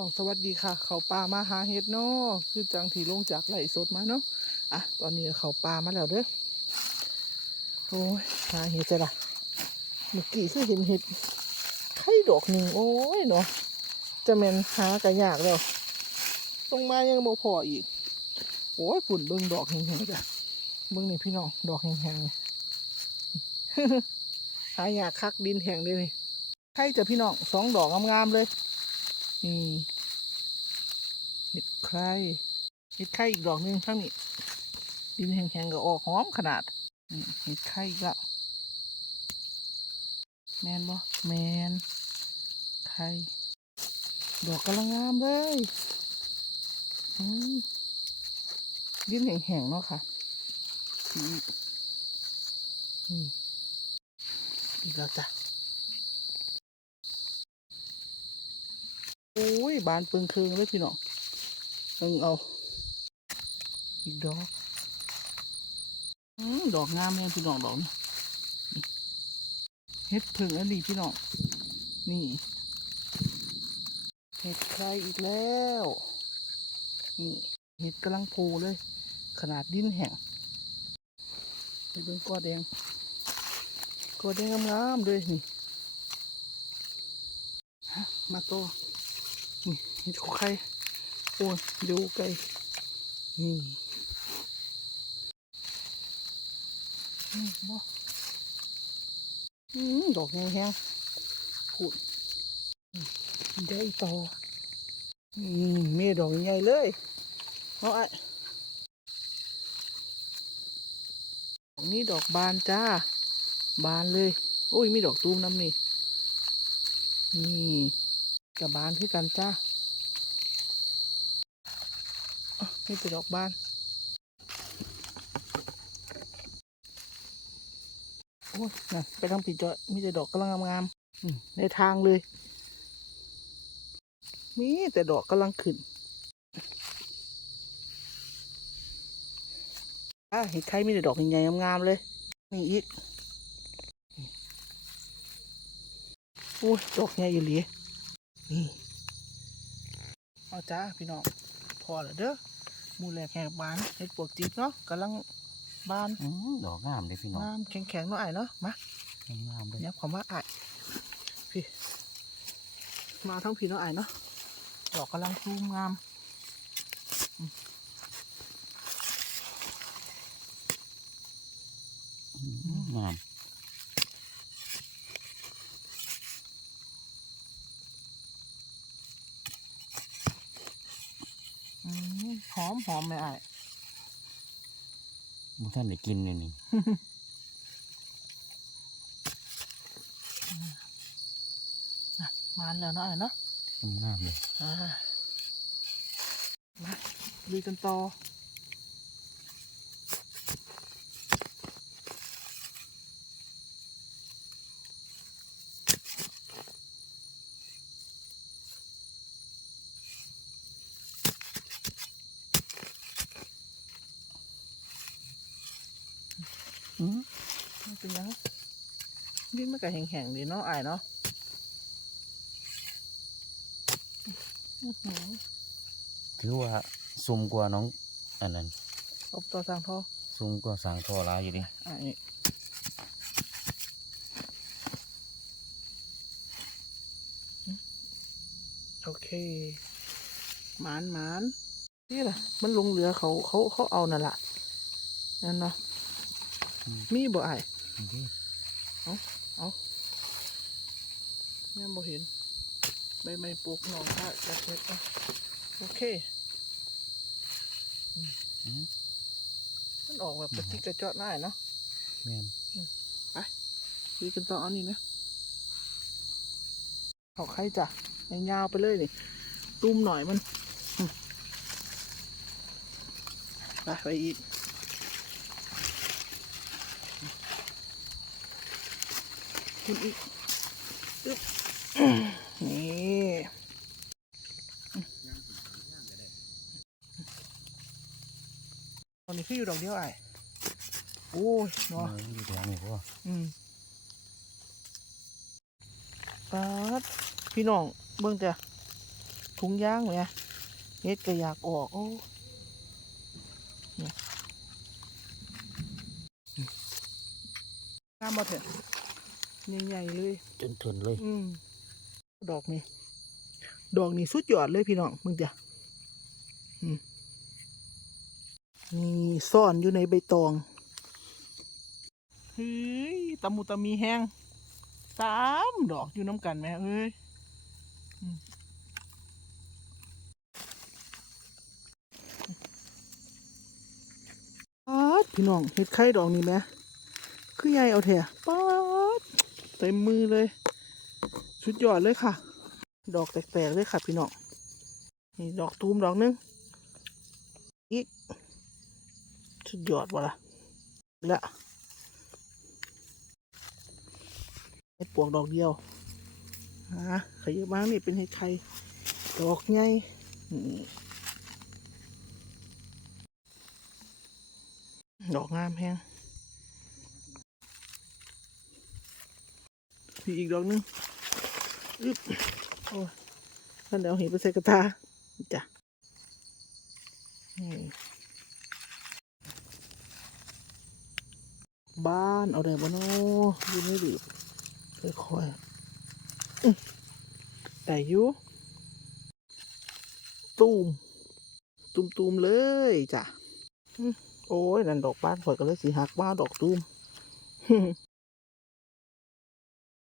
ต้องสวัสดีค่ะ เขาปลามาหาเห็ดเนาะคือจังที่ลงจากไหลสดมาเนาะอะตอนนี้เขาปลามาแล้วเด้อโอ้ยหาเห็ดจะละเมื่อกี้คือเห็นเห็ดไข่ดอกหนึ่งโอ้ยเนาะจะแมนหากระยากแล้วตรงมายังบ่พออีกโอ้ยฝุ่นเบิ่งดอกแห้งๆจ้ะเบิ่งนี่พี่น้องดอกแห้งๆหายากคักดินแห้งเลยนี่ไข่จะพี่น้องสองดอกงามๆเลย นี่เห็ดไข่เห็ดไข่อีกดอกหนึงข้างนี้ ดินแห้งๆก็ออกหอมขนาดเห็ดไข่อีก็แมนบ่แมนไข่ดอกกำลังงามเลยอืมดินแห้งๆเนาะค่ะนี่นี่อีกแล้วจ้ะ อุ้ยบานเปิงเคืองเลยพี่น้องเอิงเอา อีกดอกอมดอกงามแม่พี่น้องดอกนี่เฮ็ดเพิงอันนี้พี่น้องนี่เห็ดใครอีกแล้วนี่เห็ดกำลังโผล่เลย ขนาดดินแห้งไปเบิ่งกอแดงกอแดงงามๆเลยนี่มาโตอ นี่ดของใครโอ้ยดูไกลนี่นี่บ่ืดอกแห้งๆพูดได้ต่ออืมมีดอกใหญ่เลยเอาไอ้ดอกนี้ดอกบานจ้า บานเลย โอ้ย มีดอกตูมน้ำนี่ นี่ กับบานคือกันจ้าอะนี่เป็นดอกบานโอ้ยน่ะไปทางปีจอยมีแต่ดอกกำลังงามๆในทางเลย มีแต่ดอกกำลังขึ้นอะเห็นใครมีแต่ดอกใหญ่ๆงามๆเลย นี่อีกโอ้ยดอกใหญ่อยู่หลี นี่ เอาจ้าพี่น้อง พอแล้วเด้อหมูแหลกแหกบานเห็ดปวกจิกเนาะกำลังบานอืมดอกงามเลยพี่น้อง งามแข็งๆเนาะไอ้ายเนาะ มางามเลยเนี่ยความว่าไอ้ายพี่ มาทั้งพี่เนาะไอ้ายเนาะ ดอกกำลังซูมงามอืมงาม อืม หอมหอมไหมไอ้ายมุท่านได้กินเลยนี่ มานแล้วเนาะไอ้ายเนาะงามเลยอ่ามาลุยกันต่อ อืมมันเป็นยังดินมันก็แห้งๆดีเนาะไอ้ายเนาะอื้อหือถือว่าซุ่มกว่าน้อง อันนั้นอบต่อทางท่อซุ่มกว่าสางทอร้ายอยู่ดิอะนี่อืมโอเคหมานหมานนี่แหละมันลงเรือเขาเขาเขาเอานั่นละนั่นเนาะ มีบ่ไอ้ายนี่ดิยังบ่เห็นใบไม้ปลูกหนองพระจักเห็ดเนาะโอเคอืมมันออกแบบกระจิกกระเจาะได้เนาะแม่นดีกันต่อเอานี่นะเอาไข่จ้ะยาวๆไปเลยนี่ตุ้มหน่อยมันอืมไปไปอีก ขึ้นอีกอึ๊บนี่ตอนนี้พี่อยู่ดอกเดียวไอ้โอ้ยเอเนาะออยู่แถวนี้พ่ออืมปาดพี่น้องเบิ่งจ้ะถุงยางแหมเฮ็ดก็อยากออกโอ้เนี่ยงามบ่เถอะ ใหญ่ๆเลย จนทนเลย อืมดอกนี่ดอกนี่สุดยอดเลยพี่น้องมึงจ้ะอืมนี่ซ่อนอยู่ในใบตองเฮ้ยตะมูตะมีแห้งสามดอกอยู่น้ำกันไหมเอ้ยอืมป๊าดพี่น้องเห็ดไข่ดอกนี่ไหมคือใหญ่เอาเถอะป๊าด เต็มมือเลยสุดยอดเลยค่ะ ดอกแตกๆเลยค่ะ พี่น้องนี่ดอกตูมดอกหนึงอีกสุดยอดวะล่ะละเห็ดปวกดอกเดียวฮะขยับมานี่เป็นเห็ดไข่ดอกใหญ่ดอกงามแฮง พี่อีกดอกหนึงอึบโอ้ท่านเดี๋ยวเอาเห็นไปใส่กระทาจ้ะนี่บ้านเอาได้บ่เนาะอยู่ไม่ดีค่อยๆแต่อยู่ตูมตูมตูมๆเลยจ้ะโอ้ย นั่นดอกบ้านข่อยก็เลยสีหักบ้านดอกตูม